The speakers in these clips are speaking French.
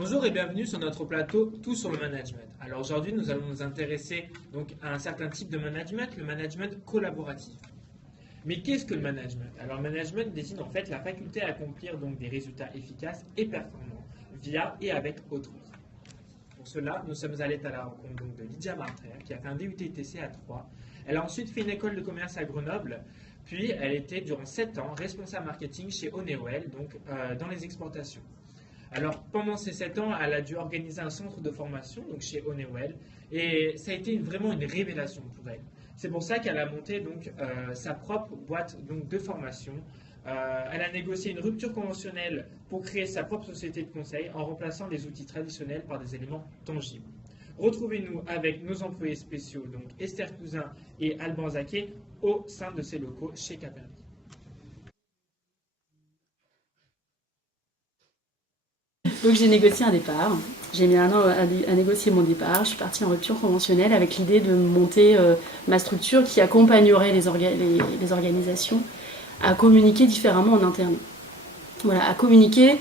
Bonjour et bienvenue sur notre plateau Tout sur le management. Alors aujourd'hui, nous allons nous intéresser donc à un certain type de management, le management collaboratif. Mais qu'est-ce que le management? Alors le management désigne en fait la faculté à accomplir donc des résultats efficaces et performants via et avec autrui. Pour cela, nous sommes allés à la rencontre donc, de Lydia Martraire qui a fait un DUT-TC à Troyes. Elle a ensuite fait une école de commerce à Grenoble, puis elle était durant 7 ans responsable marketing chez Honeywell, donc dans les exportations. Alors, pendant ces 7 ans, elle a dû organiser un centre de formation donc chez Honeywell et ça a été vraiment une révélation pour elle. C'est pour ça qu'elle a monté donc, sa propre boîte donc, de formation. Elle a négocié une rupture conventionnelle pour créer sa propre société de conseil en remplaçant les outils traditionnels par des éléments tangibles. Retrouvez-nous avec nos employés spéciaux, donc Esther Cousin et Alban Zaquet, au sein de ces locaux chez Capernic. Donc j'ai négocié un départ, j'ai mis un an à négocier mon départ, je suis partie en rupture conventionnelle avec l'idée de monter ma structure qui accompagnerait les organisations à communiquer différemment en interne. Voilà, à communiquer,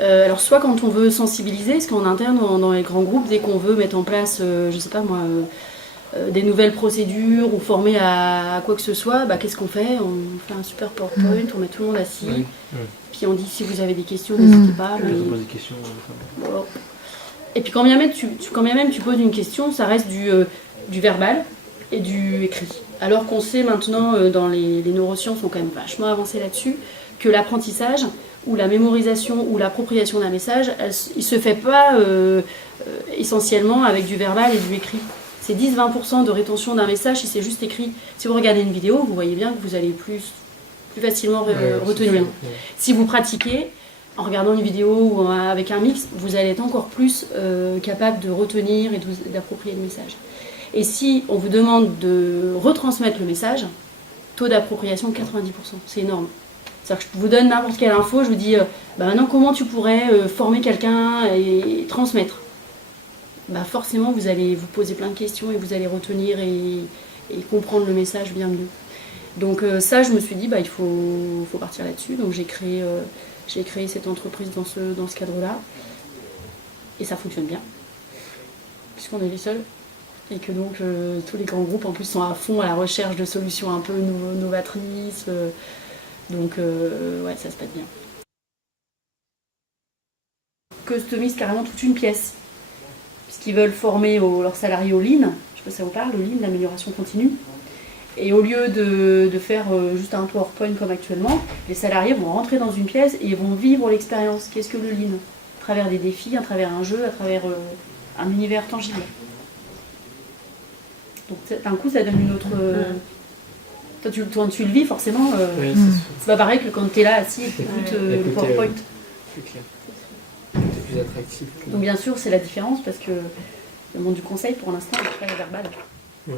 alors soit quand on veut sensibiliser, parce qu'en interne, dans les grands groupes, dès qu'on veut mettre en place, je sais pas moi, des nouvelles procédures ou former à quoi que ce soit, bah, qu'est-ce qu'on fait? On fait un super PowerPoint, on met tout le monde assis, puis on dit si vous avez des questions, n'hésitez pas. Mais... des questions, bon. Et puis quand bien même tu poses une question, ça reste du verbal et du écrit. Alors qu'on sait maintenant, dans les neurosciences ont quand même vachement avancé là-dessus, que l'apprentissage ou la mémorisation ou l'appropriation d'un message, il ne se fait pas essentiellement avec du verbal et du écrit. C'est 10-20% de rétention d'un message si c'est juste écrit. Si vous regardez une vidéo, vous voyez bien que vous allez plus facilement retenir. Si vous pratiquez, en regardant une vidéo ou avec un mix, vous allez être encore plus capable de retenir et d'approprier le message. Et si on vous demande de retransmettre le message, taux d'appropriation 90%, c'est énorme. C'est-à-dire que je vous donne n'importe quelle info, je vous dis, bah maintenant comment tu pourrais former quelqu'un et transmettre? Bah forcément vous allez vous poser plein de questions et vous allez retenir et comprendre le message bien mieux. Donc ça, je me suis dit, bah, il faut partir là-dessus. Donc j'ai créé cette entreprise dans ce cadre-là. Et ça fonctionne bien, puisqu'on est les seuls. Et que donc tous les grands groupes en plus sont à fond à la recherche de solutions un peu novatrices. Donc ouais, ça se passe bien. Customise carrément toute une pièce. Puisqu'ils veulent former leurs salariés au Lean. Je ne sais pas si ça vous parle, le Lean, l'amélioration continue. Et au lieu de faire juste un PowerPoint comme actuellement, les salariés vont rentrer dans une pièce et vont vivre l'expérience. Qu'est-ce que le Lean? À travers des défis, à travers un jeu, à travers un univers tangible. Donc d'un coup, ça donne une autre... Toi, tu le vis forcément. C'est pas pareil que quand tu es là assis et que tu écoutes le PowerPoint. C'est clair. C'est plus attractif. Donc bien sûr, c'est la différence parce que le monde du conseil, pour l'instant, est très verbal. Oui.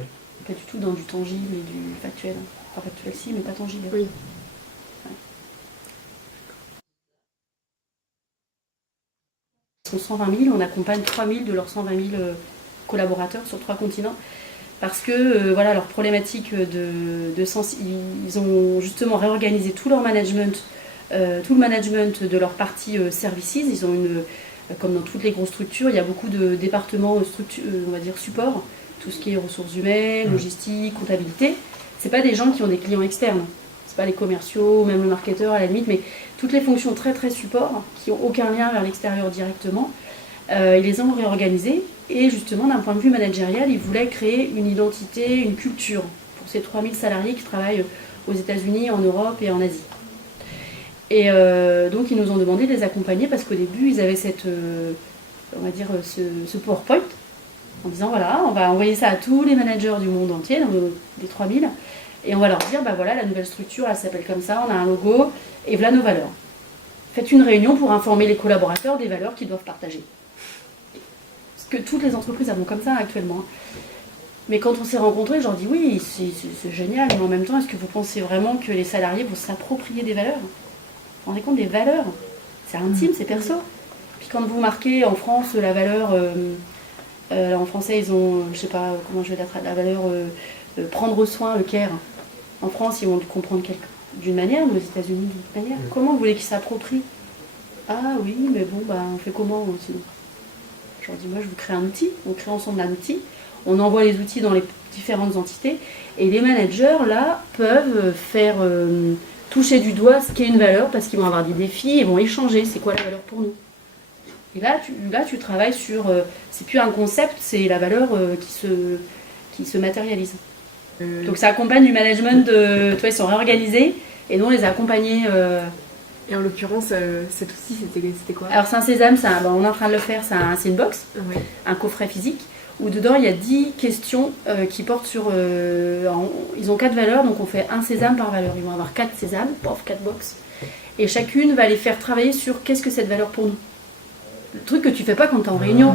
Pas du tout dans du tangible et du factuel. Enfin, factuel si, mais pas tangible. Oui. Ouais. Ils sont 120 000, on accompagne 3 000 de leurs 120 000 collaborateurs sur 3 continents. Parce que voilà, leur problématique ils ont justement réorganisé tout leur management, tout le management de leur partie services. Ils ont comme dans toutes les grosses structures, il y a beaucoup de départements on va dire support. Tout ce qui est ressources humaines, logistique, comptabilité, c'est pas des gens qui ont des clients externes. C'est pas les commerciaux, même le marketeur à la limite, mais toutes les fonctions très très support, qui n'ont aucun lien vers l'extérieur directement, ils les ont réorganisées. Et justement, d'un point de vue managérial, ils voulaient créer une identité, une culture pour ces 3000 salariés qui travaillent aux États-Unis, en Europe et en Asie. Et donc ils nous ont demandé de les accompagner parce qu'au début, ils avaient on va dire, ce PowerPoint, en disant voilà, on va envoyer ça à tous les managers du monde entier, des 3000, et on va leur dire bah voilà, la nouvelle structure, elle s'appelle comme ça, on a un logo, et voilà nos valeurs. Faites une réunion pour informer les collaborateurs des valeurs qu'ils doivent partager. Parce que toutes les entreprises avont comme ça actuellement. Mais quand on s'est rencontrés, je leur dis oui, c'est génial, mais en même temps, est-ce que vous pensez vraiment que les salariés vont s'approprier des valeurs? Vous vous rendez compte des valeurs? C'est intime, c'est perso. Puis quand vous marquez en France la valeur... en français, ils ont, je sais pas comment je vais la valeur prendre soin, le care. En France, ils vont le comprendre d'une manière, mais aux États-Unis d'une autre manière. Comment vous voulez qu'ils s'approprient? Ah oui, mais bon, bah, on fait comment sinon? Je leur dis, moi je vous crée un outil, on crée ensemble un outil, on envoie les outils dans les différentes entités, et les managers là peuvent faire toucher du doigt ce qu'est une valeur, parce qu'ils vont avoir des défis, ils vont échanger, c'est quoi la valeur pour nous. Et là tu travailles sur, c'est plus un concept, c'est la valeur qui se matérialise. Donc ça accompagne du management, tu vois, ils sont réorganisés, et nous on les a accompagnés. Et en l'occurrence, cet outil, c'était quoi? Alors c'est un sésame, on est en train de le faire, c'est une box, Ouais. un coffret physique, où dedans il y a 10 questions qui portent sur... ils ont 4 valeurs, donc on fait un sésame par valeur. Ils vont avoir 4 sésames, 4 box. Et chacune va les faire travailler sur qu'est-ce que cette valeur pour nous. Le truc que tu fais pas quand tu es en réunion.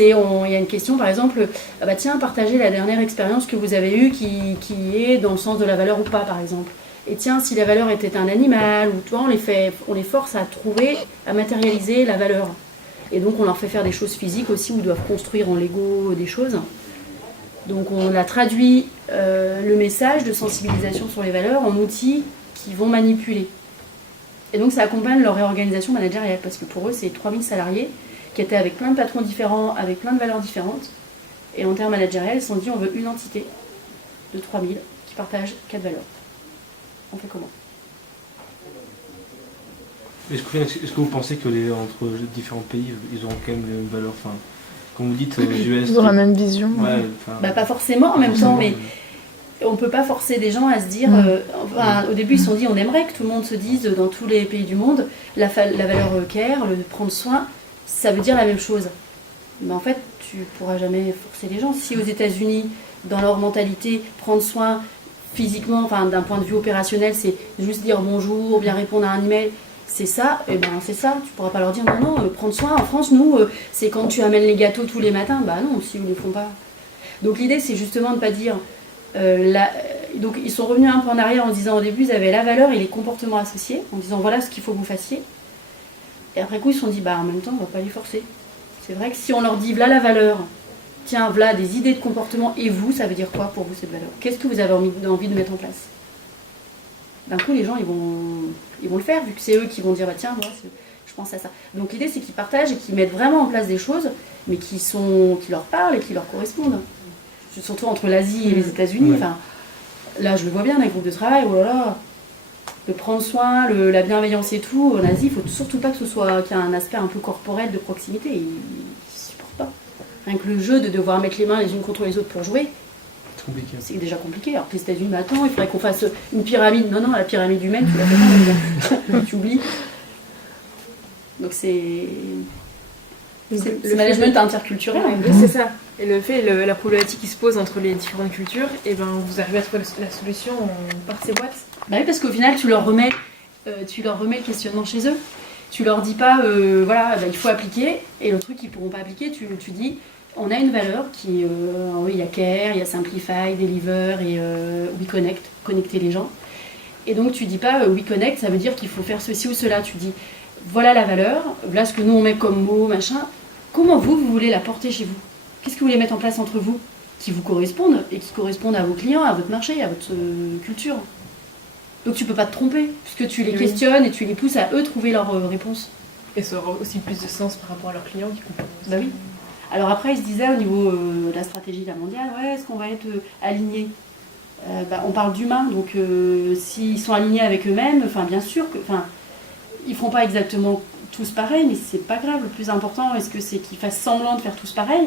Il y a une question par exemple, ah bah tiens, partagez la dernière expérience que vous avez eue qui est dans le sens de la valeur ou pas par exemple. Et tiens, si la valeur était un animal, ou toi, on les force à trouver, à matérialiser la valeur. Et donc on leur fait faire des choses physiques aussi, où ils doivent construire en Lego des choses. Donc on a traduit le message de sensibilisation sur les valeurs en outils qui vont manipuler. Et donc ça accompagne leur réorganisation managériale, parce que pour eux c'est 3000 salariés qui étaient avec plein de patrons différents, avec plein de valeurs différentes. Et en termes managériels, ils se sont dit on veut une entité de 3000 qui partage 4 valeurs. On fait comment? Est-ce que vous pensez que entre les différents pays, ils auront quand même une valeur, enfin, comme vous dites, aux US... Ils ont la même vision. Ouais, bah, pas forcément en même temps, mais on peut pas forcer des gens à se dire... au début, ils se sont dit, on aimerait que tout le monde se dise, dans tous les pays du monde, la valeur care, le prendre soin, ça veut dire la même chose. Mais en fait, tu pourras jamais forcer les gens. Si aux États-Unis, dans leur mentalité, prendre soin physiquement, enfin d'un point de vue opérationnel, c'est juste dire bonjour, bien répondre à un email, c'est ça, et ben c'est ça. Tu pourras pas leur dire non, prendre soin. En France, nous, c'est quand tu amènes les gâteaux tous les matins. Bah non, si ils ne le font pas. Donc l'idée, c'est justement de pas dire. Donc ils sont revenus un peu en arrière en disant au début, ils avaient la valeur et les comportements associés, en disant voilà ce qu'il faut que vous fassiez. Et après coup, ils se sont dit bah en même temps, on va pas les forcer. C'est vrai que si on leur dit voilà la valeur, tiens, voilà des idées de comportement, et vous, ça veut dire quoi pour vous cette valeur? Qu'est-ce que vous avez envie de mettre en place? D'un coup, les gens, ils vont le faire, vu que c'est eux qui vont dire, bah, tiens, moi, je pense à ça. Donc l'idée, c'est qu'ils partagent et qu'ils mettent vraiment en place des choses, mais qui leur parlent et qui leur correspondent. Surtout entre l'Asie et les États-Unis. Enfin, là, je le vois bien dans les groupes de travail, oh là là, de prendre soin, la bienveillance et tout. En Asie, il ne faut surtout pas qu'il y ait un aspect un peu corporel de proximité. Ils ne supportent pas. Rien que le jeu de devoir mettre les mains les unes contre les autres pour jouer, c'est déjà compliqué. Alors que les États-Unis, attends, il faudrait qu'on fasse une pyramide. Non, la pyramide humaine, tu la fais pas, tu oublies. Donc c'est le management interculturel. C'est ça. Et la problématique qui se pose entre les différentes cultures, et ben vous arrivez à trouver la solution par ces boîtes. Bah oui, parce qu'au final, tu leur remets le questionnement chez eux. Tu leur dis pas, voilà, bah, il faut appliquer, et le truc qu'ils pourront pas appliquer, tu dis, on a une valeur qui, oui, il y a Care, il y a Simplify, Deliver et WeConnect, connecter les gens. Et donc tu dis pas, WeConnect, ça veut dire qu'il faut faire ceci ou cela. Tu dis, voilà la valeur, voilà ce que nous on met comme mot, machin. Comment vous voulez la porter chez vous? Qu'est-ce que vous voulez mettre en place entre vous qui vous correspondent et qui correspondent à vos clients, à votre marché, à votre culture? Donc tu peux pas te tromper, puisque tu les questionnes et tu les pousses à eux trouver leur réponse. Et ça aura aussi plus de sens par rapport à leurs clients qui comprennent. Bah oui. Alors après, ils se disaient au niveau de la stratégie de la mondiale, ouais, est-ce qu'on va être alignés? On parle d'humains, donc s'ils sont alignés avec eux-mêmes, enfin bien sûr que, ils feront pas exactement tous pareil, mais c'est pas grave. Le plus important, est-ce que c'est qu'ils fassent semblant de faire tous pareil,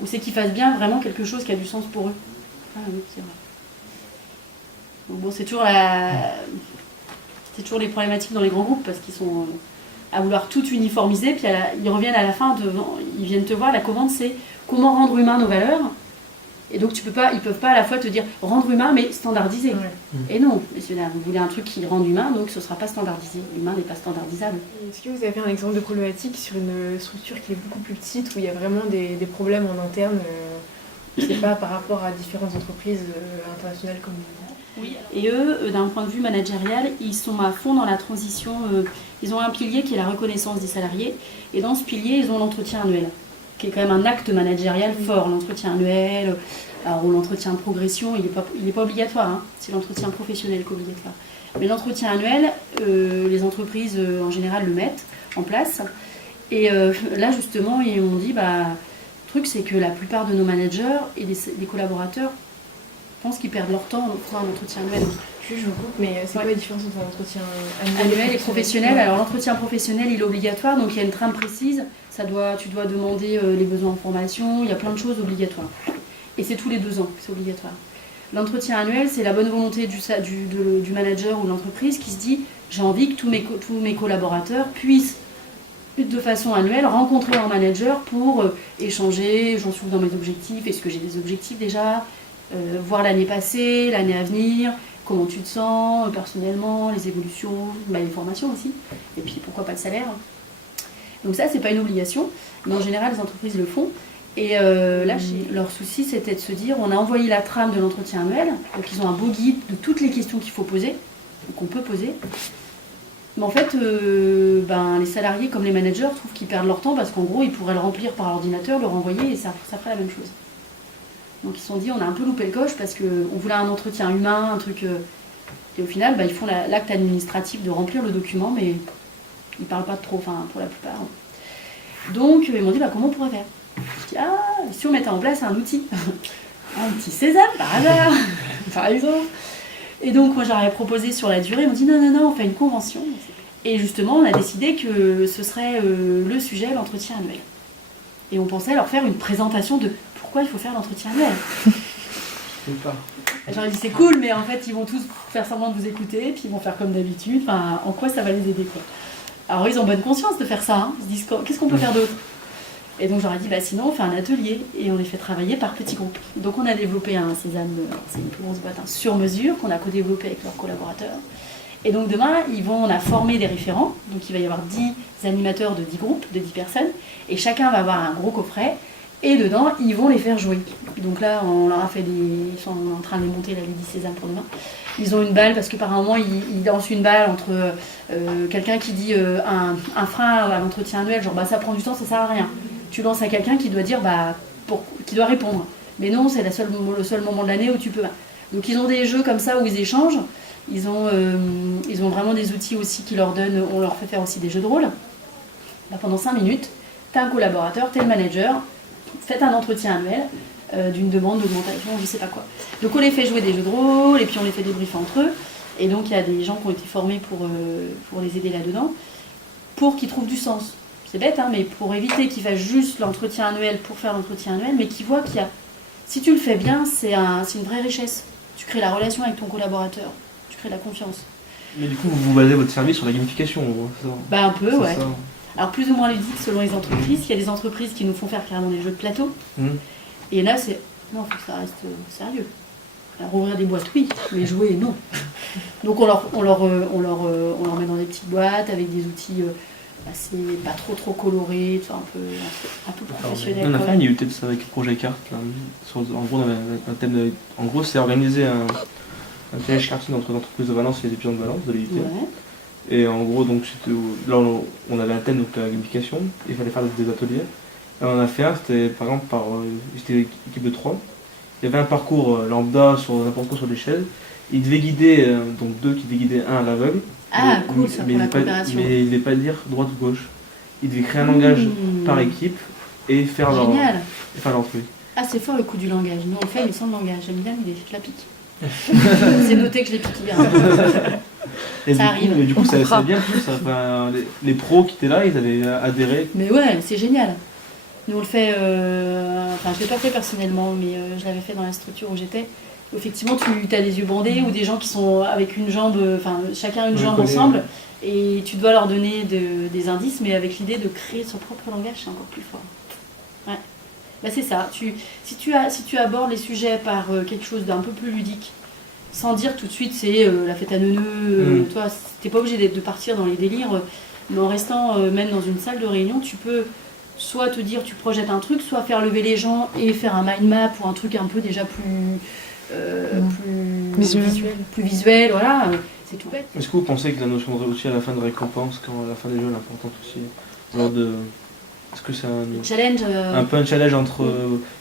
ou c'est qu'ils fassent bien vraiment quelque chose qui a du sens pour eux? Ah oui, c'est vrai. Donc bon, c'est toujours les problématiques dans les grands groupes, parce qu'ils sont à vouloir tout uniformiser, puis ils reviennent à la fin, ils viennent te voir, la commande c'est comment rendre humain nos valeurs. Et donc ils peuvent pas à la fois te dire rendre humain mais standardisé. Ouais. Et non, messieurs, vous voulez un truc qui rende humain, donc ce ne sera pas standardisé. L'humain n'est pas standardisable. Est-ce que vous avez un exemple de problématique sur une structure qui est beaucoup plus petite, où il y a vraiment des problèmes en interne, je ne sais pas, par rapport à différentes entreprises internationales comme vous? Oui, et eux, d'un point de vue managérial, ils sont à fond dans la transition. Ils ont un pilier qui est la reconnaissance des salariés, et dans ce pilier, ils ont l'entretien annuel, qui est quand même un acte managérial fort, l'entretien annuel. Alors l'entretien de progression, il n'est pas obligatoire, hein. C'est l'entretien professionnel qui est obligatoire. Mais l'entretien annuel, les entreprises en général le mettent en place. Et là, justement, ils m'ont dit, le truc, c'est que la plupart de nos managers et des collaborateurs pensent qu'ils perdent leur temps pour un entretien annuel. Je vous coupe, mais c'est quoi la différence entre un entretien Annuel et professionnel. Alors, l'entretien professionnel, il est obligatoire, donc il y a une trame précise. Tu dois demander les besoins en formation, il y a plein de choses obligatoires. Et c'est tous les 2 ans que c'est obligatoire. L'entretien annuel, c'est la bonne volonté du manager ou de l'entreprise qui se dit j'ai envie que tous mes collaborateurs puissent de façon annuelle rencontrer leur manager pour échanger, j'en suis où dans mes objectifs, est-ce que j'ai des objectifs déjà, voir l'année passée, l'année à venir, comment tu te sens personnellement, les évolutions, les formations aussi, et puis pourquoi pas le salaire. Donc ça, c'est pas une obligation, mais en général, les entreprises le font. Et là, leur souci, c'était de se dire, on a envoyé la trame de l'entretien annuel, donc ils ont un beau guide de toutes les questions qu'il faut poser, qu'on peut poser. Mais en fait, les salariés comme les managers trouvent qu'ils perdent leur temps parce qu'en gros, ils pourraient le remplir par ordinateur, le renvoyer et ça ferait la même chose. Donc ils se sont dit, on a un peu loupé le coche parce qu'on voulait un entretien humain, un truc... et au final, ils font l'acte administratif de remplir le document, mais ils ne parlent pas trop, pour la plupart. Donc ils m'ont dit, comment on pourrait faire ? Je dis, si on mettait en place un outil, un petit Sésame par hasard, par exemple. Et donc moi j'aurais proposé sur la durée, ils m'ont dit non, on fait une convention. Et justement on a décidé que ce serait le sujet, l'entretien annuel. Et on pensait leur faire une présentation de pourquoi il faut faire l'entretien annuel. J'aurais dit c'est cool, mais en fait ils vont tous faire semblant de vous écouter, puis ils vont faire comme d'habitude, en quoi ça va les aider quoi. Alors ils ont bonne conscience de faire ça, hein. Ils se disent qu'est-ce qu'on peut faire d'autre. Et donc j'aurais dit sinon on fait un atelier et on les fait travailler par petits groupes. Donc on a développé un Sésame, c'est une plus grosse boîte, sur mesure qu'on a co-développé avec leurs collaborateurs. Et donc demain on a formé des référents, donc il va y avoir 10 animateurs de 10 groupes, de 10 personnes, et chacun va avoir un gros coffret, et dedans ils vont les faire jouer. Donc là on leur a fait ils sont en train de les monter, les 10 Sésame pour demain. Ils ont une balle parce que par un moment ils lancent une balle entre quelqu'un qui dit un frein à l'entretien annuel, genre ça prend du temps, ça sert à rien. Tu lances à quelqu'un qui doit dire qui doit répondre. Mais non, c'est le seul moment de l'année où tu peux. Donc ils ont des jeux comme ça où ils échangent. Ils ont vraiment des outils aussi qui leur donnent. On leur fait faire aussi des jeux de rôle. Pendant 5 minutes, tu as un collaborateur, tu es le manager, faites un entretien annuel d'une demande d'augmentation, je sais pas quoi. Donc on les fait jouer des jeux de rôle et puis on les fait débriefer entre eux. Et donc il y a des gens qui ont été formés pour les aider là-dedans, pour qu'ils trouvent du sens. C'est bête, mais pour éviter qu'ils fassent juste l'entretien annuel pour faire l'entretien annuel, mais qu'ils voient qu'il y a... Si tu le fais bien, c'est une vraie richesse. Tu crées la relation avec ton collaborateur, tu crées la confiance. Mais du coup, vous basez votre service sur la gamification, ça. Un peu, ouais. Ça. Alors plus ou moins ludique selon les entreprises. Il y a des entreprises qui nous font faire carrément des jeux de plateau. Et là, c'est... Non, il faut que ça reste sérieux. Alors ouvrir des boîtes, oui, mais jouer, non. Donc on leur met dans des petites boîtes avec des outils... c'est pas trop coloré, un peu professionnel. On a fait un IUT de ça avec le projet Carte. En gros, on avait un thème en gros, c'est organiser un challenge karting entre l'entreprise de Valence et les étudiants de Valence, de l'IUT. Ouais. Et en gros, donc, là, on avait un thème, donc la gamification, il fallait faire des ateliers. Et on en a fait un, c'était par exemple c'était l'équipe de 3. Il y avait un parcours lambda sur n'importe quoi sur l'échelle. Ils devaient guider, donc 2 qui devaient guider un à l'aveugle. Cool, ça, pour la coopération. Mais il ne devait pas dire droite ou gauche. Il devait créer un langage par équipe et faire leur truc. C'est fort le coup du langage. Nous on le fait mais sans le langage. J'aime bien l'idée, je la pique. C'est noté que je l'ai piqué bien. Ça arrive. Mais du coup, c'est bien plus. Les pros qui étaient là, ils avaient adhéré. Mais ouais, c'est génial. Nous on le fait, je ne l'ai pas fait personnellement, mais je l'avais fait dans la structure où j'étais. Effectivement, tu as les yeux bandés ou des gens qui sont avec une jambe, chacun une jambe ensemble, et tu dois leur donner des indices, mais avec l'idée de créer son propre langage, c'est encore plus fort. Ouais. C'est ça. Si tu abordes les sujets par quelque chose d'un peu plus ludique, sans dire tout de suite c'est la fête à neuneux, toi, t'es pas obligé de partir dans les délires, mais en restant même dans une salle de réunion, tu peux soit te dire tu projettes un truc, soit faire lever les gens et faire un mind map ou un truc un peu déjà plus visuel, voilà, c'est tout bête. Est-ce que vous pensez que la notion de aussi à la fin de récompense, quand à la fin des jeux, est importante aussi est-ce que c'est challenge, un peu un challenge entre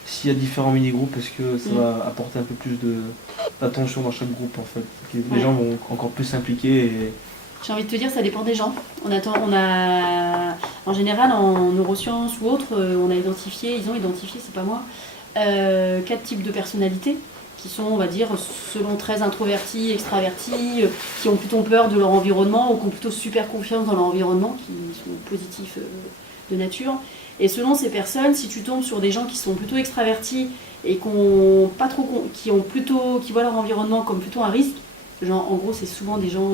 s'il y a différents mini-groupes, est-ce que ça va apporter un peu plus d'attention dans chaque groupe en fait, les gens vont encore plus s'impliquer et... J'ai envie de te dire, ça dépend des gens. On a En général, en neurosciences ou autres, ils ont identifié, c'est pas moi, 4 types de personnalités qui sont, on va dire, selon très introvertis, extravertis, qui ont plutôt peur de leur environnement ou qui ont plutôt super confiance dans leur environnement, qui sont positifs de nature. Et selon ces personnes, si tu tombes sur des gens qui sont plutôt extravertis et qui voient leur environnement comme plutôt un risque, genre en gros c'est souvent des gens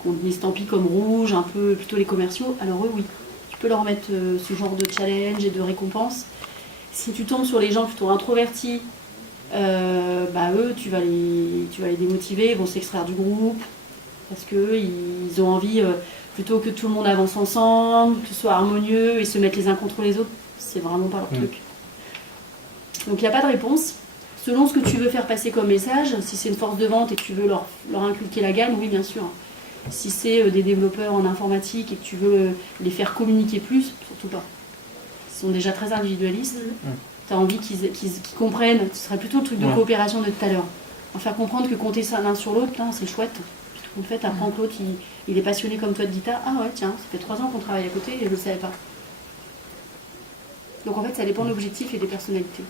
qui ont une estampille comme rouge, un peu plutôt les commerciaux, alors eux oui, tu peux leur mettre ce genre de challenge et de récompense. Si tu tombes sur les gens plutôt introvertis, eux tu vas les démotiver, ils vont s'extraire du groupe, parce qu'ils ont envie, plutôt que tout le monde avance ensemble, que ce soit harmonieux et se mettre les uns contre les autres, c'est vraiment pas leur truc. Donc il n'y a pas de réponse. Selon ce que tu veux faire passer comme message, si c'est une force de vente et que tu veux leur inculquer la gamme, oui bien sûr. Si c'est des développeurs en informatique et que tu veux les faire communiquer plus, surtout pas. Ils sont déjà très individualistes. Tu as envie qu'ils comprennent, ce serait plutôt le truc de coopération de tout à l'heure. En faire comprendre que compter ça l'un sur l'autre, c'est chouette. En fait, apprends que l'autre, il est passionné comme toi de guitare. Ah ouais, tiens, ça fait 3 ans qu'on travaille à côté et je ne le savais pas. Donc en fait, ça dépend de l'objectif et des personnalités.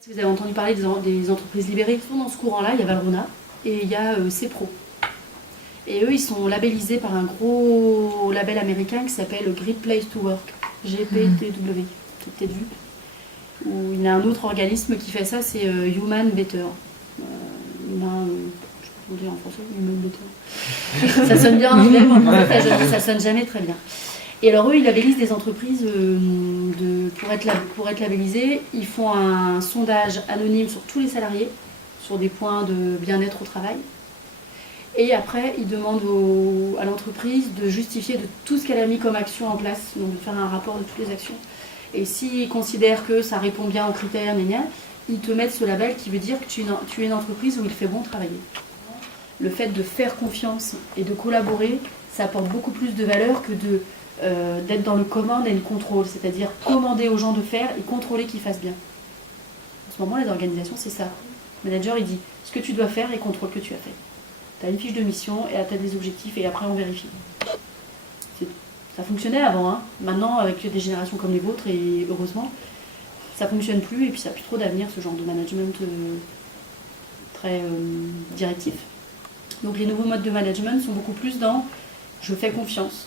Si vous avez entendu parler des entreprises libérées, dans ce courant-là, il y a Valrhona et il y a CPRO. Et eux, ils sont labellisés par un gros label américain qui s'appelle Great Place to Work, GPTW, c'est peut-être vu. Ou il y a un autre organisme qui fait ça, c'est Human Better. Je sais pas comment dire en français, Human Better. Ça sonne bien en anglais, mais en français, ça sonne jamais très bien. Et alors eux, ils labellisent des entreprises pour être labellisés. Ils font un sondage anonyme sur tous les salariés, sur des points de bien-être au travail. Et après, ils demandent à l'entreprise de justifier de tout ce qu'elle a mis comme action en place, donc de faire un rapport de toutes les actions. Et s'ils considèrent que ça répond bien aux critères, ils te mettent ce label qui veut dire que tu es une entreprise où il fait bon travailler. Le fait de faire confiance et de collaborer, ça apporte beaucoup plus de valeur que d'être dans le command and control, c'est-à-dire commander aux gens de faire et contrôler qu'ils fassent bien. En ce moment, les organisations, c'est ça. Le manager, il dit ce que tu dois faire et contrôle que tu as fait. Tu as une fiche de mission et tu as des objectifs et après on vérifie. Ça fonctionnait avant, hein. Maintenant avec des générations comme les vôtres et heureusement, ça fonctionne plus et puis ça n'a plus trop d'avenir ce genre de management très directif. Donc les nouveaux modes de management sont beaucoup plus dans je fais confiance.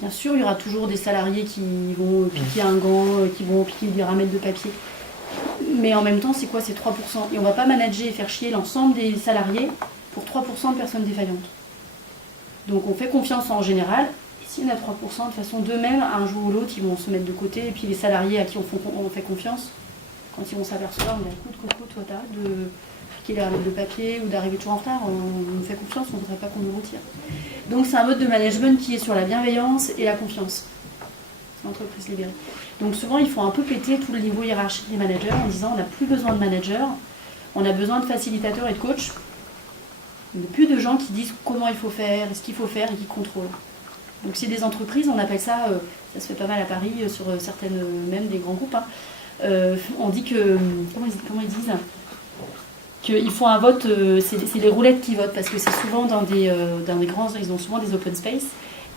Bien sûr, il y aura toujours des salariés qui vont piquer un gant, qui vont piquer des ramettes de papier. Mais en même temps, c'est quoi? C'est 3%. Et on ne va pas manager et faire chier l'ensemble des salariés pour 3% de personnes défaillantes. Donc on fait confiance en général. Et s'il y en a 3%, de toute façon, d'eux-mêmes, un jour ou l'autre, ils vont se mettre de côté. Et puis les salariés à qui on fait confiance, quand ils vont s'apercevoir, on dit écoute, toi, t'arrêtes de piquer les ramettes de papier ou d'arriver toujours en retard. On nous fait confiance, on ne voudrait pas qu'on nous retire. Donc c'est un mode de management qui est sur la bienveillance et la confiance. L'entreprise libérée. Donc souvent, il faut un peu péter tout le niveau hiérarchique des managers en disant on n'a plus besoin de managers, on a besoin de facilitateurs et de coachs. Il n'y a plus de gens qui disent comment il faut faire, ce qu'il faut faire et qui contrôlent. Donc c'est des entreprises, on appelle ça, ça se fait pas mal à Paris, sur certaines, même des grands groupes. On dit que, comment ils disent qu'ils font un vote, c'est les roulettes qui votent, parce que c'est souvent dans des grands, ils ont souvent des open space.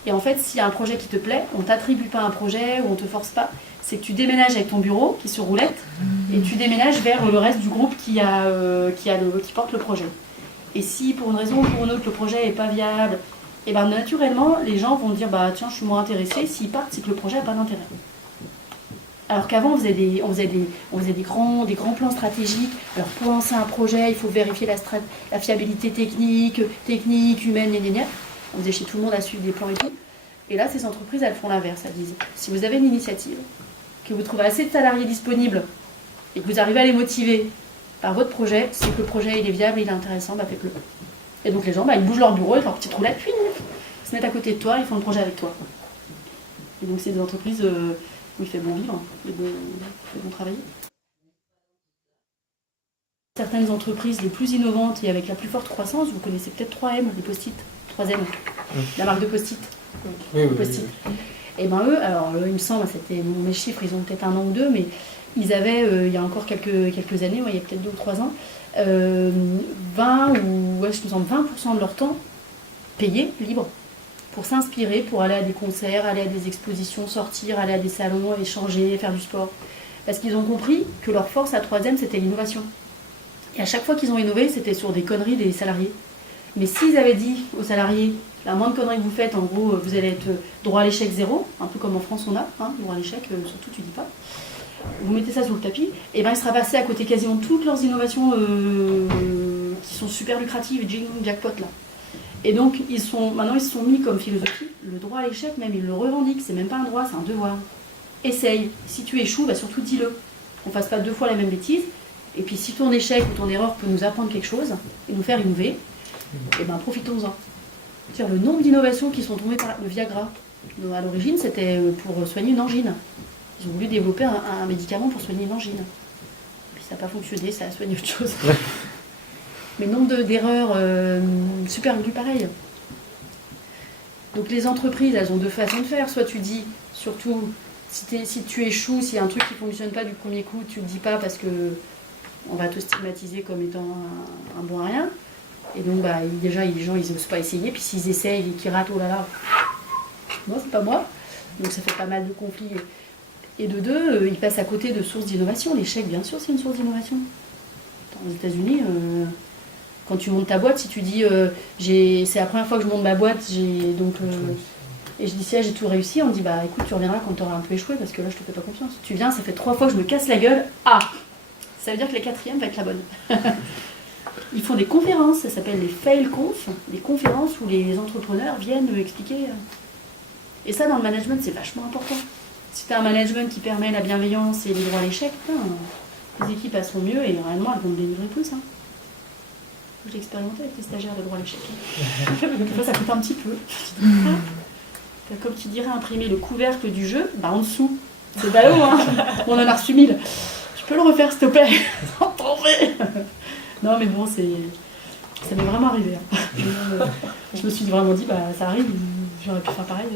Et en fait, s'il y a un projet qui te plaît, on ne t'attribue pas un projet ou on ne te force pas. C'est que tu déménages avec ton bureau qui est sur roulette et tu déménages vers le reste du groupe qui porte le projet. Et si pour une raison ou pour une autre le projet n'est pas viable, et ben naturellement les gens vont dire bah tiens je suis moins intéressé. S'ils partent, c'est que le projet n'a pas d'intérêt. Alors qu'avant on faisait des grands plans stratégiques. Alors pour lancer un projet, il faut vérifier la fiabilité technique, humaine, On faisait chez tout le monde à suivre des plans et tout. Et là, ces entreprises, elles font l'inverse. Elles disent, si vous avez une initiative, que vous trouvez assez de salariés disponibles et que vous arrivez à les motiver par votre projet, c'est que le projet il est viable, il est intéressant, bah faites-le. Et donc les gens, ils bougent leur bureau avec leur petite roulette, puis ils se mettent à côté de toi, ils font le projet avec toi. Et donc c'est des entreprises où il fait bon vivre, il fait bon travailler. Certaines entreprises les plus innovantes et avec la plus forte croissance, vous connaissez peut-être 3M, les post-it. 3M, la marque de post-it. Oui. Et ben eux, alors il me semble, mes chiffres, ils ont peut-être 1 an ou 2, mais ils avaient, il y a encore quelques années, il y a peut-être 2 ou 3 ans, 20% de leur temps payé, libre. pour s'inspirer, pour aller à des concerts, aller à des expositions, sortir, aller à des salons, échanger, faire du sport. Parce qu'ils ont compris que leur force à 3M, c'était l'innovation. Et à chaque fois qu'ils ont innové, c'était sur des conneries des salariés. Mais s'ils avaient dit aux salariés, la moindre connerie que vous faites, en gros, vous allez être droit à l'échec 0, un peu comme en France on a, hein, droit à l'échec, surtout tu dis pas. Vous mettez ça sous le tapis, et ben il sera passé à côté quasiment toutes leurs innovations qui sont super lucratives, jackpot là. Et donc maintenant ils se sont mis comme philosophie, le droit à l'échec même ils le revendiquent, c'est même pas un droit, c'est un devoir. Essaye, si tu échoues, bah surtout dis-le, qu'on fasse pas 2 fois la même bêtise, et puis si ton échec ou ton erreur peut nous apprendre quelque chose, et nous faire innover, et ben profitons-en. Le nombre d'innovations qui sont tombées par le Viagra, à l'origine c'était pour soigner une angine. Ils ont voulu développer un médicament pour soigner une angine. Puis ça n'a pas fonctionné, ça a soigné autre chose. Mais nombre d'erreurs super nulles pareil. Donc les entreprises, elles ont 2 façons de faire. Soit tu dis, surtout, si tu échoues, s'il y a un truc qui ne fonctionne pas du premier coup, tu ne le dis pas parce que on va te stigmatiser comme étant un bon à rien. Et donc déjà, les gens, ils n'osent pas essayer. Puis s'ils essayent et qu'ils ratent, oh là là, non, c'est pas moi. Donc ça fait pas mal de conflits. Et de 2, ils passent à côté de sources d'innovation. L'échec, bien sûr, c'est une source d'innovation. Aux États-Unis, quand tu montes ta boîte, si tu dis c'est la première fois que je monte ma boîte, et je dis si j'ai tout réussi, on me dit écoute, tu reviendras quand tu auras un peu échoué parce que là je te fais pas confiance. Tu viens, ça fait 3 fois que je me casse la gueule. Ça veut dire que la 4e va être la bonne. Ils font des conférences, ça s'appelle les fail conf, des conférences où les entrepreneurs viennent expliquer. Et ça, dans le management, c'est vachement important. Si tu as un management qui permet la bienveillance et les droits à l'échec, les équipes elles seront mieux et réellement elles vont délivrer plus. J'ai expérimenté avec les stagiaires de droit à l'échec. Des fois ça coûte un petit peu. Comme tu dirais, imprimer le couvercle du jeu, en dessous. C'est ballot, hein. On en a reçu 1000. Je peux le refaire s'il te plaît. Non mais bon, ça m'est vraiment arrivé. Je me suis vraiment dit, ça arrive, j'aurais pu faire pareil.